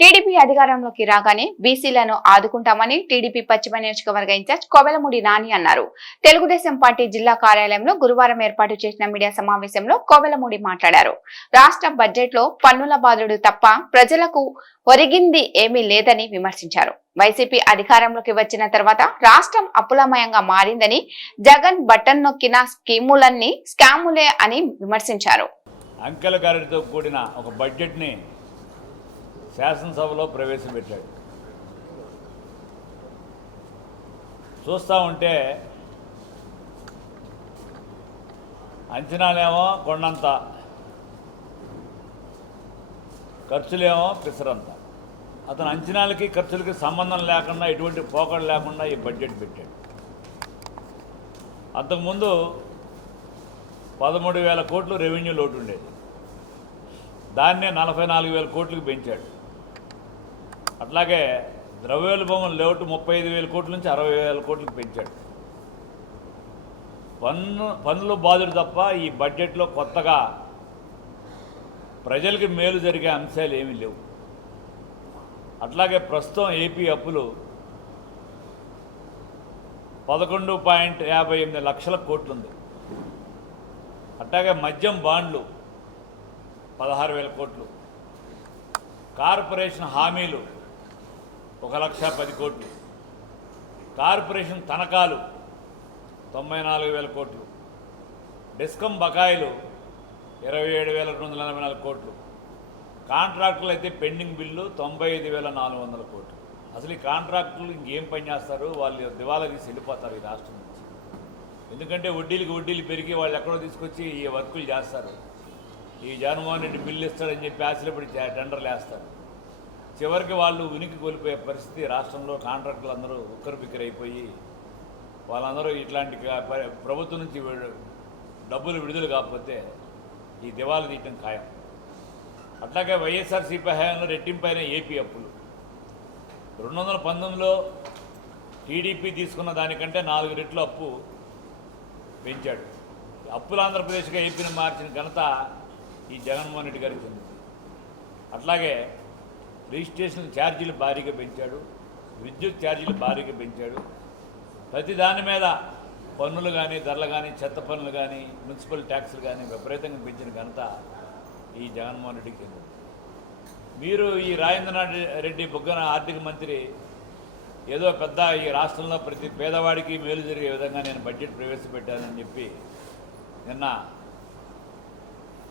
TDP అధికారంలోకి రాగానే బీసీలను ఆదుకుంటామని టీడీపీ పశ్చిమ నియోజకవర్గ ఇన్ఛార్జ్ కోవెలమూడి నాని అన్నారు. తెలుగుదేశం పార్టీ జిల్లా కార్యాలయంలో గురువారం ఏర్పాటు చేసిన మీడియా సమావేశంలో కోవెలమూడి మాట్లాడారు. రాష్ట్ర బడ్జెట్లో పన్నుల బాధుడు తప్ప ప్రజలకు ఒరిగింది ఏమీ లేదని విమర్శించారు. వైసీపీ అధికారంలోకి వచ్చిన తర్వాత రాష్ట్రం అప్పులమయంగా మారిందని జగన్ బటన్ నొక్కిన స్కీములన్నీ స్కాములే అని విమర్శించారు. అంకెల గారితో కూడిన ఒక బడ్జెట్ని శాసనసభలో ప్రవేశపెట్టాడు. చూస్తూ ఉంటే అంచనాలేమో కొండంత ఖర్చులేమో పిసరంత. అతను అంచనాలకి ఖర్చులకి సంబంధం లేకుండా ఎటువంటి పోకడ లేకుండా ఈ బడ్జెట్ పెట్టాడు. అంతకుముందు పదమూడు వేల కోట్లు రెవెన్యూ లోటు ఉండేది. దాన్నే నలభై నాలుగు వేల కోట్లకు పెంచాడు. అట్లాగే ద్రవ్యోల్బణం లేఅవుట్ ముప్పై ఐదు వేల కోట్ల నుంచి అరవై వేల కోట్లకు పెంచాడు. పన్ను పన్నులు బాధుడు తప్ప ఈ బడ్జెట్లో కొత్తగా ప్రజలకి మేలు జరిగే అంశాలు ఏమీ లేవు. అట్లాగే ప్రస్తుతం ఏపీ అప్పులు పదకొండు పాయింట్ యాభై ఎనిమిది లక్షల కోట్లు ఉంది అట్లాగే మద్యం బాండ్లు పదహారు వేల కోట్లు. కార్పొరేషన్ హామీలు ఒక లక్ష పది కోట్లు. కార్పొరేషన్ తనఖాలు తొంభై నాలుగు వేల కోట్లు. డిస్కమ్ బకాయిలు ఇరవై ఏడు వేల రెండు వందల ఎనభై నాలుగు కోట్లు. కాంట్రాక్టులు అయితే పెండింగ్ బిల్లు తొంభై ఐదు వేల నాలుగు వందల కోట్లు. అసలు ఈ కాంట్రాక్టులు ఇంకేం పని చేస్తారు? వాళ్ళు దివాలా తీసి వెళ్ళిపోతారు ఈ రాష్ట్రం నుంచి. ఎందుకంటే వడ్డీలకి వడ్డీలు పెరిగి వాళ్ళు ఎక్కడో తీసుకొచ్చి ఈ వర్కులు చేస్తారు. ఈ జగన్మోహన్ రెడ్డి బిల్లు ఇస్తాడని చెప్పి ఆశలపడి టెండర్లు వేస్తారు. చివరికి వాళ్ళు ఉనికి కోల్పోయే పరిస్థితి రాష్ట్రంలో కాంట్రాక్టులు అందరూ ఉక్కరు బిక్కరు వాళ్ళందరూ ఇట్లాంటి ప్రభుత్వం నుంచి డబ్బులు విడుదల కాకపోతే ఈ దివాలా తీయటం ఖాయం. అట్లాగే వైఎస్ఆర్సీపీ హయాంలో రెట్టింపైన ఏపీ అప్పులు. రెండు వందల పంతొమ్మిదిలో టీడీపీ తీసుకున్న దానికంటే నాలుగు రెట్లు అప్పు పెంచాడు. అప్పులు ఆంధ్రప్రదేశ్గా ఏపీని మార్చిన ఘనత ఈ జగన్మోహన్ రెడ్డి గారికి చెందింది. అట్లాగే రిజిస్ట్రేషన్ ఛార్జీలు భారీగా పెంచాడు విద్యుత్ ఛార్జీలు భారీగా పెంచాడు. ప్రతి దాని మీద పన్నులు కానీ ధరలు కానీ చెత్త పన్నులు కానీ మున్సిపల్ ట్యాక్సులు కానీ విపరీతంగా పెంచిన ఘనత ఈ జగన్మోహన్ రెడ్డికి కింద మీరు ఈ రాజేంద్రనాథ్ రెడ్డి బుగ్గన ఆర్థిక మంత్రి ఏదో పెద్ద ఈ రాష్ట్రంలో ప్రతి పేదవాడికి మేలు జరిగే విధంగా నేను బడ్జెట్ ప్రవేశపెట్టానని చెప్పి నిన్న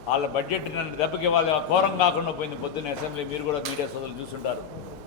వాళ్ళ బడ్జెట్ నన్ను దెబ్బకి వాళ్ళ ఘోరం కాకుండా పోయింది పొద్దున్న అసెంబ్లీ. మీరు కూడా మీడియా సోదరులు చూసుంటారు.